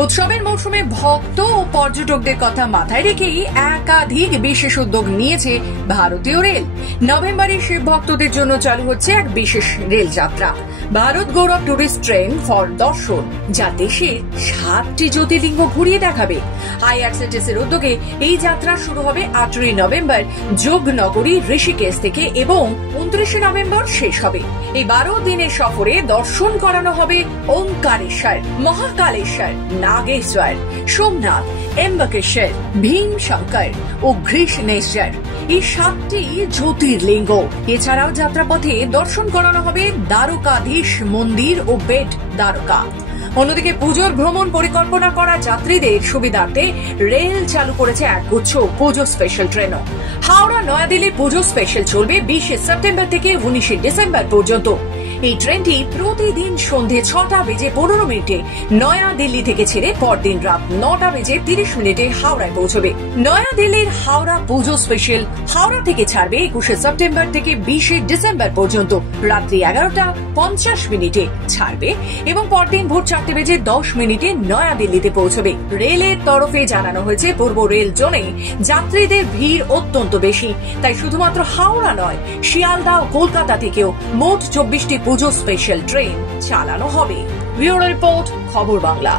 উৎসবের মৌসুমে ভক্ত ও পর্যটকদের কথা মাথায় রেখেই একাধিক বিশেষ উদ্যোগ নিয়েছে ভারতীয় রেল। নভেম্বরে শিব ভক্তদের জন্য চালু হচ্ছে এক বিশেষ রেল যাত্রা, ভারত গৌরব টুরিস্ট ট্রেন ফর দর্শন, যা দেশের 7টি জ্যোতির্লিঙ্গ ঘুরিয়ে দেখাবে। আইআরসিটিসি এর উদ্যোগে এই যাত্রা শুরু হবে 18 নভেম্বর যোগনগরী ঋষিকেশ থেকে এবং 29 নভেম্বর শেষ হবে। এই 12 দিনের সফরে দর্শন করানো হবে ওমকারেশ্বর, মহাকালেশ্বর, নাগেশ্বর, সোমনাথ, এম্বকেশ্বর, ভীমশঙ্কর ও ঘৃষ্ণেশ্বর, এই 7টি জ্যোতির্লিঙ্গ। এছাড়াও যাত্রাপথে দর্শন করানো হবে দ্বারকাধীশ মন্দির ও বেট দ্বারকা। অন্যদিকে পুজোর ভ্রমণ পরিকল্পনা করা যাত্রীদের সুবিধার্থে রেল চালু করেছে একগুচ্ছ পুজো স্পেশাল ট্রেনও। হাওড়া নয়াদিল্লি পুজো স্পেশাল চলবে 20 সেপ্টেম্বর থেকে 19 ডিসেম্বর পর্যন্ত। এই ট্রেনটি প্রতিদিন সন্ধে 6টা বেজে 15 মিনিটে নয়াদিল্লি থেকে ছেড়ে পরদিন রাত 9টা বেজে 30 মিনিটে হাওড়ায় পৌঁছবে। নয়াদিল্লির হাওড়া পুজো স্পেশাল হাওড়া থেকে ছাড়বে 21 সেপ্টেম্বর থেকে 20 ডিসেম্বর পর্যন্ত রাত্রি 11টা 50 মিনিটে ছাড়বে এবং পরদিন ভোর 4টে বেজে 10 মিনিটে নয়াদিল্লিতে পৌঁছবে। রেলের তরফে জানানো হয়েছে পূর্ব রেল জোনে যাত্রীদের ভিড় অত্যন্ত বেশি, তাই শুধুমাত্র হাওড়া নয়, শিয়ালদা ও কলকাতা থেকেও মোট 24টি পুজো স্পেশাল ট্রেন চালানো হবে। ব্যুরো রিপোর্ট, খবর বাংলা।